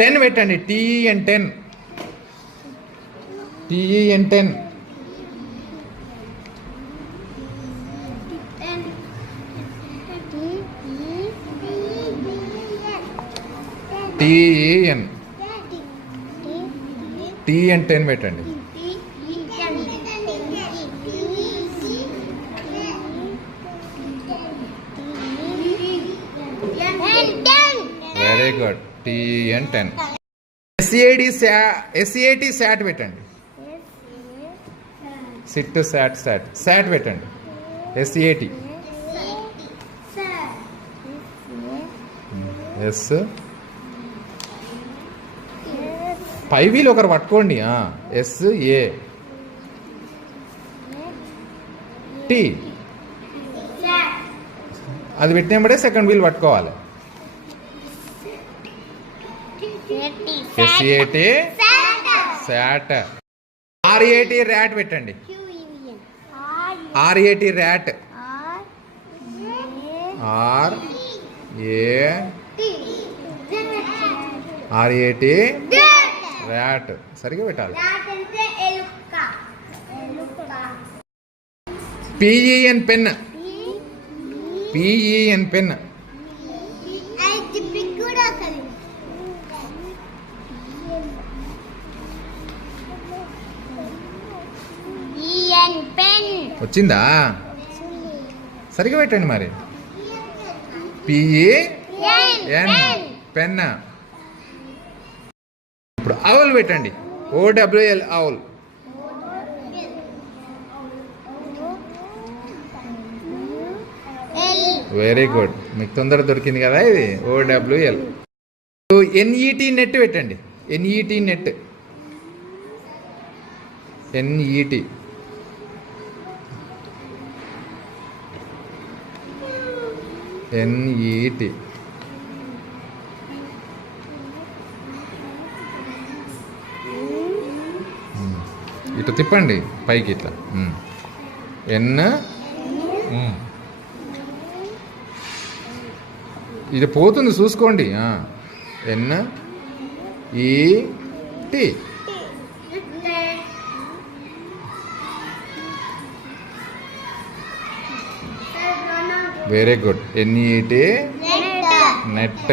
10 పెట్టండి. TEN 10. TEN 10. TEN. TEN 10 పెట్టండి. Very good. TEN 10. SAT SAT పెట్టండి. సిట్ SAT పెట్టండి. SAT ఎస్ పై వీల్ ఒకరు పట్టుకోండి. SA T అది పెట్టినప్పుడే సెకండ్ వీల్ పట్టుకోవాలి. SAT SAT. RAT ర్యాట్ పెట్టండి. RAT rat. RAT ర్యాట్ సరిగా పెట్టాలి. PEN pen. PEN pen. వచ్చిందా? సరిగా పెట్టండి మరి. PEN pen. ఇప్పుడు అవుల్ పెట్టండి. OWL owl. Very good. మీకు తొందర దొరికింది కదా ఇది. OWL. NET నెట్ పెట్టండి. NET net. NET ఇట్లా తిప్పండి పైకి ఇట్లా. ఇది పోతుంది చూసుకోండి. NET. Very good. NET net.